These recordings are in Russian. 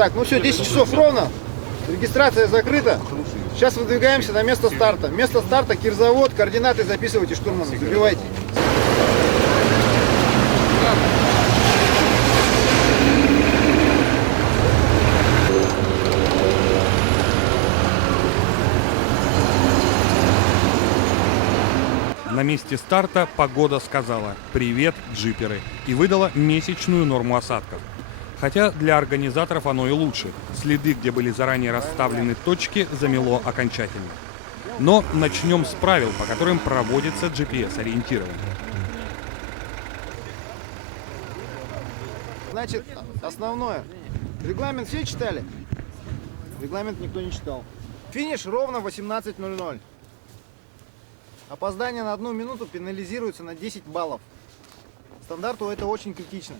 Так, ну все, 10 часов ровно. Регистрация закрыта. Сейчас выдвигаемся на место старта. Место старта Кирзавод. Координаты записывайте, штурман. Забивайте. На месте старта погода сказала «Привет, джиперы» и выдала месячную норму осадков. Хотя для организаторов оно и лучше. Следы, где были заранее расставлены точки, замело окончательно. Но начнем с правил, по которым проводится GPS-ориентирование. Значит, основное. Регламент все читали? Регламент никто не читал. Финиш ровно 18:00. Опоздание на 1 минуту пенализируется на 10 баллов. Стандарту это очень критично.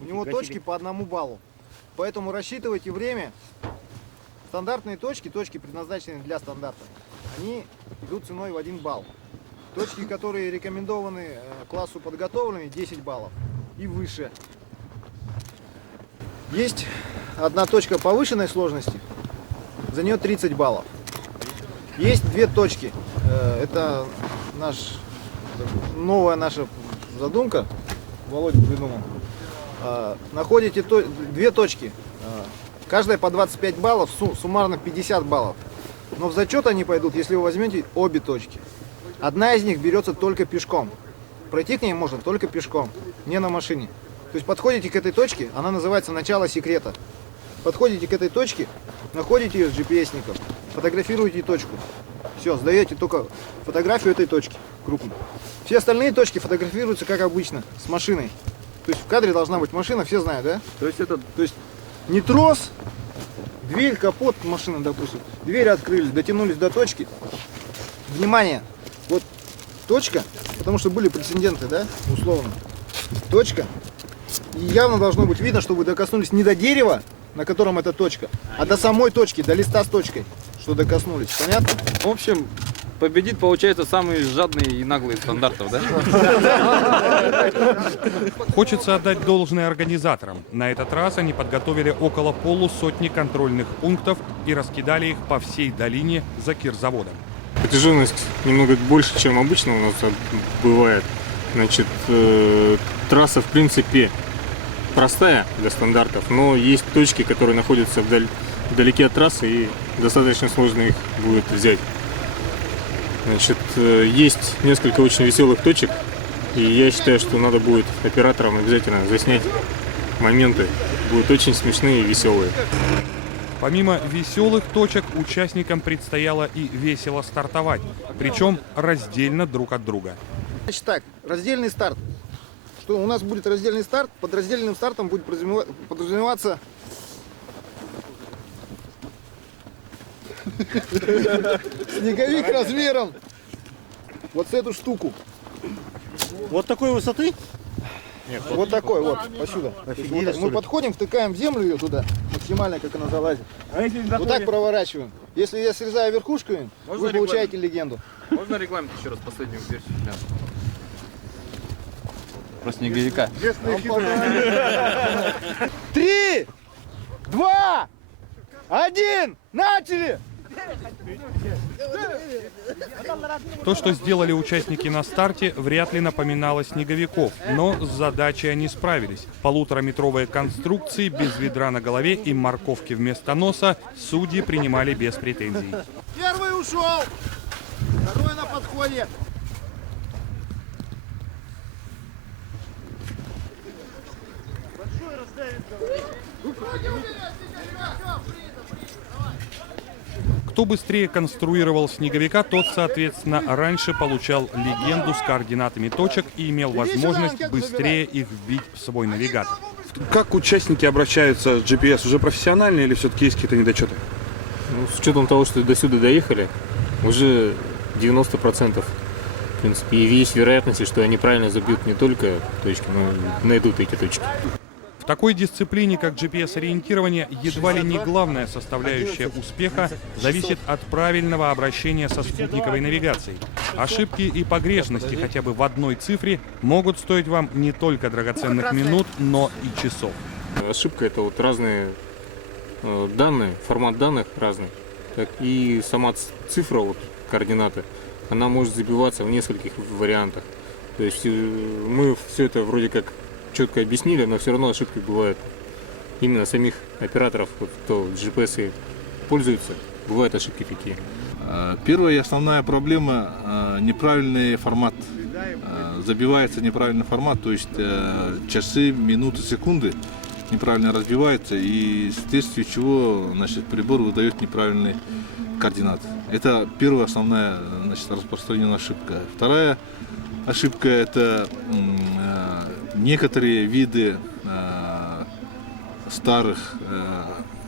У него точки по 1 баллу. Поэтому рассчитывайте время. Стандартные точки, предназначенные для стандарта, они идут ценой в 1 балл. Точки, которые рекомендованы классу подготовленными, 10 баллов и выше. Есть одна точка повышенной сложности, за нее 30 баллов. Есть 2 точки. Это новая наша задумка. Володя придумал. Находите 2 точки. Каждая по 25 баллов, суммарно 50 баллов. Но в зачет они пойдут, если вы возьмете обе точки. Одна из них берется только пешком. Пройти к ней можно только пешком, не на машине. То есть подходите к этой точке, она называется «Начало секрета». Подходите к этой точке, находите ее с GPS-ником, фотографируете точку. Все, сдаете только фотографию этой точки крупно. Все остальные точки фотографируются как обычно, с машиной. То есть в кадре должна быть машина, все знают, да? То есть не трос, дверь, капот машины, допустим. Дверь открыли, дотянулись до точки. Внимание, вот точка, потому что были прецеденты, да, условно. Точка. И явно должно быть видно, что вы докоснулись не до дерева, на котором эта точка, а до самой точки, до листа с точкой, что докоснулись. Понятно? В общем, победит, получается, самый жадный и наглый из стандартов, да? Хочется отдать должное организаторам. На этот раз они подготовили около полусотни контрольных пунктов и раскидали их по всей долине за Кирзаводом. Протяженность немного больше, чем обычно у нас бывает. Значит, трасса, в принципе, простая для стандартов, но есть точки, которые находятся вдалеке от трассы, и достаточно сложно их будет взять. Значит, есть несколько очень веселых точек, и я считаю, что надо будет операторам обязательно заснять моменты. Будут очень смешные и веселые. Помимо веселых точек, участникам предстояло и весело стартовать, причем раздельно друг от друга. Значит так, раздельный старт. Что у нас будет раздельный старт, под раздельным стартом будет подразумеваться снеговик размером вот с эту штуку. Вот такой высоты? Нет, вот такой вот, посюда. Вот мы подходим, втыкаем в землю ее туда, максимально, как она залазит. Вот так проворачиваем. Если я срезаю верхушками, вы получаете легенду. Можно регламент еще раз, последнюю версию? Про снеговика. 3, 2, 1, начали! То, что сделали участники на старте, вряд ли напоминало снеговиков, но с задачей они справились. 1,5-метровые конструкции без ведра на голове и морковки вместо носа судьи принимали без претензий. Первый ушел, второй на подходе. Кто быстрее конструировал снеговика, тот, соответственно, раньше получал легенду с координатами точек и имел возможность быстрее их вбить в свой навигатор. Как участники обращаются с GPS? Уже профессиональные или все-таки есть какие-то недочеты? Ну, с учетом того, что до сюда доехали, уже 90%. В принципе, и есть вероятность, что они правильно забьют не только точки, но и найдут эти точки. В такой дисциплине, как GPS-ориентирование, едва ли не главная составляющая успеха зависит от правильного обращения со спутниковой навигацией. Ошибки и погрешности хотя бы в одной цифре могут стоить вам не только драгоценных минут, но и часов. Ошибка — это вот разные данные, формат данных разный, так и сама цифра, вот, координаты, она может забиваться в нескольких вариантах. То есть мы все это вроде как четко объяснили, но все равно ошибки бывают. Именно самих операторов, вот, кто GPS пользуется, бывают ошибки такие. Первая и основная проблема – неправильный формат. Забивается неправильный формат, то есть часы, минуты, секунды неправильно разбиваются, и вследствие чего, значит, прибор выдает неправильные координаты. Это первая основная, значит, распространенная ошибка. Вторая ошибка – это некоторые виды старых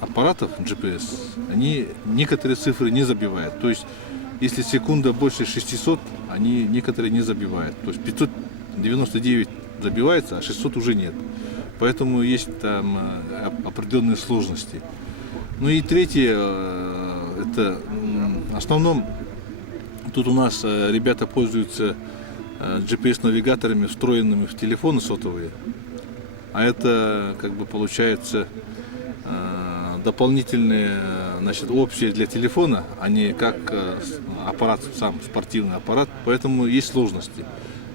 аппаратов GPS, они некоторые цифры не забивают. То есть, если секунда больше 600, они некоторые не забивают. То есть 599 забивается, а 600 уже нет. Поэтому есть там определенные сложности. Ну и третье, это в основном тут у нас ребята пользуются GPS-навигаторами, встроенными в телефоны сотовые. А это, как бы, получается дополнительные, значит, общие для телефона, а не как аппарат, сам спортивный аппарат, поэтому есть сложности.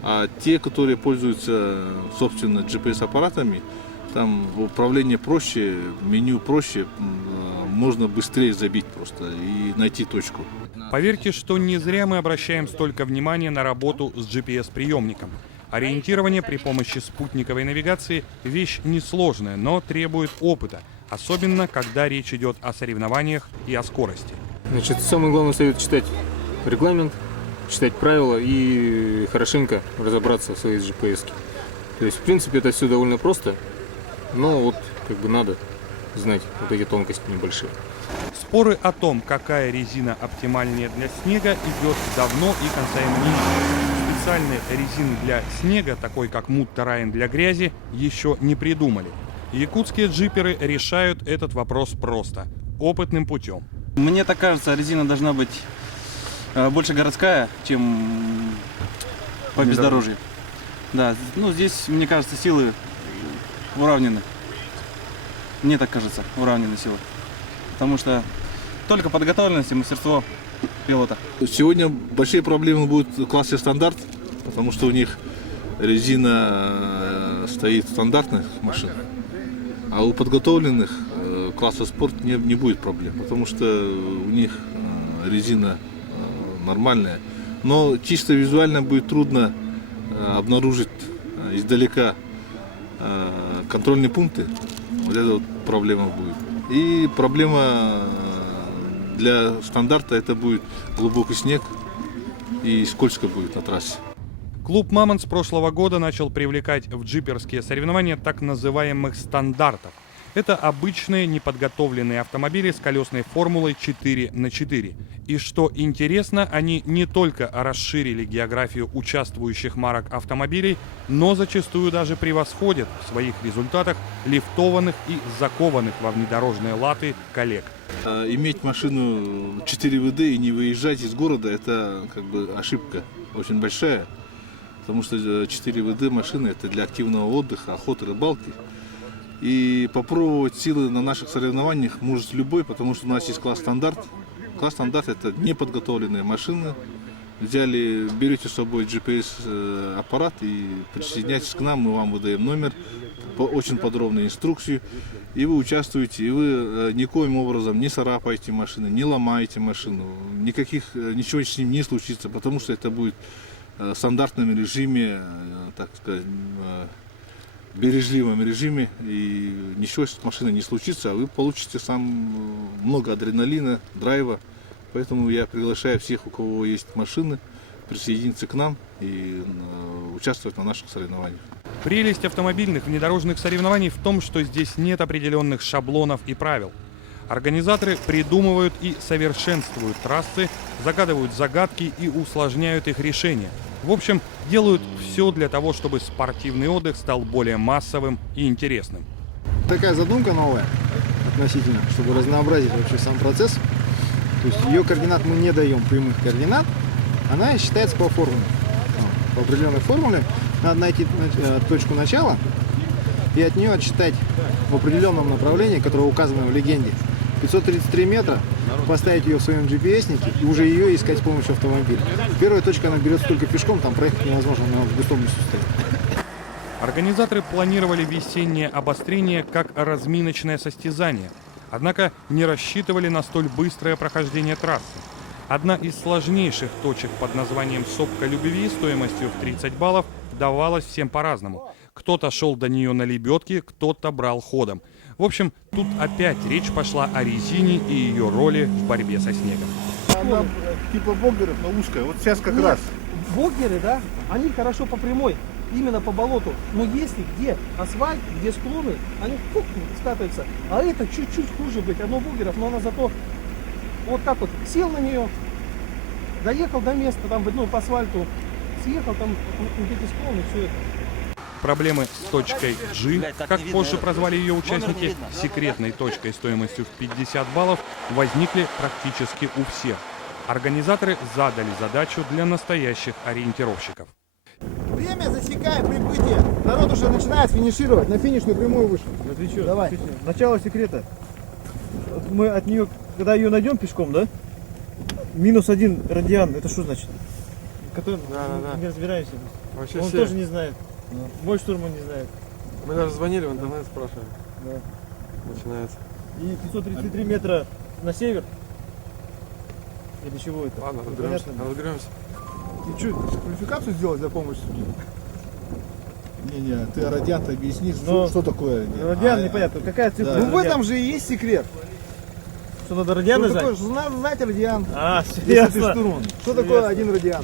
А те, которые пользуются, собственно, GPS-аппаратами, там управление проще, меню проще, можно быстрее забить просто и найти точку. Поверьте, что не зря мы обращаем столько внимания на работу с GPS-приемником. Ориентирование при помощи спутниковой навигации – вещь несложная, но требует опыта, особенно когда речь идет о соревнованиях и о скорости. Значит, самый главный совет – читать регламент, читать правила и хорошенько разобраться в своей GPS. То есть, в принципе, это все довольно просто, но вот как бы надо знать вот эти тонкости небольшие. Споры о том, какая резина оптимальнее для снега, идет давно и конца ему не видно. Специальной резины для снега, такой как Мут Terrain для грязи, еще не придумали. Якутские джиперы решают этот вопрос просто, опытным путем. Мне так кажется, резина должна быть больше городская, чем по бездорожью. Да, ну здесь, мне кажется, силы уравнены. Мне так кажется, уравнены силы. Потому что только подготовленность и мастерство пилота. Сегодня большие проблемы будут в классе стандарт, потому что у них резина стоит стандартных машин, а у подготовленных класса спорт не будет проблем, потому что у них резина нормальная. Но чисто визуально будет трудно обнаружить издалека контрольные пункты. Вот это вот проблема будет. И проблема для стандарта — это будет глубокий снег и скользко будет на трассе. Клуб «Мамонт» с прошлого года начал привлекать в джиперские соревнования так называемых стандартов. Это обычные неподготовленные автомобили с колесной формулой 4х4. И что интересно, они не только расширили географию участвующих марок автомобилей, но зачастую даже превосходят в своих результатах лифтованных и закованных во внедорожные латы коллег. Иметь машину 4ВД и не выезжать из города — это как бы ошибка очень большая, потому что 4ВД машины — это для активного отдыха, охоты, рыбалки. И попробовать силы на наших соревнованиях может любой, потому что у нас есть класс стандарт. Класс стандарт — это неподготовленные машины. Взяли, берете с собой GPS-аппарат и присоединяйтесь к нам, мы вам выдаем номер, очень подробную инструкцию, и вы участвуете, и вы никоим образом не царапаете машину, не ломаете машину, ничего с ним не случится, потому что это будет в стандартном режиме, так сказать, бережливом режиме, и ничего с машиной не случится, а вы получите много адреналина, драйва. Поэтому я приглашаю всех, у кого есть машины, присоединиться к нам и участвовать на наших соревнованиях. Прелесть автомобильных внедорожных соревнований в том, что здесь нет определенных шаблонов и правил. Организаторы придумывают и совершенствуют трассы, загадывают загадки и усложняют их решение. В общем, делают все для того, чтобы спортивный отдых стал более массовым и интересным. Такая задумка новая относительно, чтобы разнообразить вообще сам процесс. То есть ее координат мы не даем прямых координат, она считается по формуле. По определенной формуле надо найти точку начала и от нее отсчитать в определенном направлении, которое указано в легенде, 533 метра, поставить ее в своем GPS-нике и уже ее искать с помощью автомобиля. Первая точка, она берется только пешком, там проехать невозможно, она в густом лесу стоит. Организаторы планировали весеннее обострение как разминочное состязание, однако не рассчитывали на столь быстрое прохождение трассы. Одна из сложнейших точек под названием «Сопка любви» стоимостью в 30 баллов давалась всем по-разному. Кто-то шел до нее на лебедке, кто-то брал ходом. В общем, тут опять речь пошла о резине и ее роли в борьбе со снегом. Она типа богеров, но узкая. Вот сейчас как Нет, раз. Богеры, да, они хорошо по прямой, именно по болоту. Но если где асфальт, где склоны, они фук, скатываются. А это чуть-чуть хуже быть. Оно богеров, но она зато вот так вот сел на нее, доехал до места, там, ну, по асфальту, съехал, там где-то склоны, все это. Проблемы с точкой G, как позже прозвали ее участники, секретной точкой стоимостью в 50 баллов, возникли практически у всех. Организаторы задали задачу для настоящих ориентировщиков. Время засекаем прибытие. Народ уже начинает финишировать. На финишную прямую вышел. Давай. Начало секрета. Вот мы от нее, когда ее найдем пешком, да? -1 радиан, это что значит? Который не разбираемся. Вообще Он все. тоже не знает. Мой штурман не знает. Мы даже звонили в интернет, спрашивали. Да. Начинается. И 533 метра на север. Или чего это? Ладно, Непонятно. разберемся. Ты что, квалификацию сделать за помощь судьи? Не-не, ты радиант объясни, Но что такое радиан. Радиан непонятно. Какая цифра? Да. Ну в этом же и есть секрет. Что надо радиан Что знать? такое? Надо знать радиан. А, Если ты ясно. штурман. Что такое один радиан?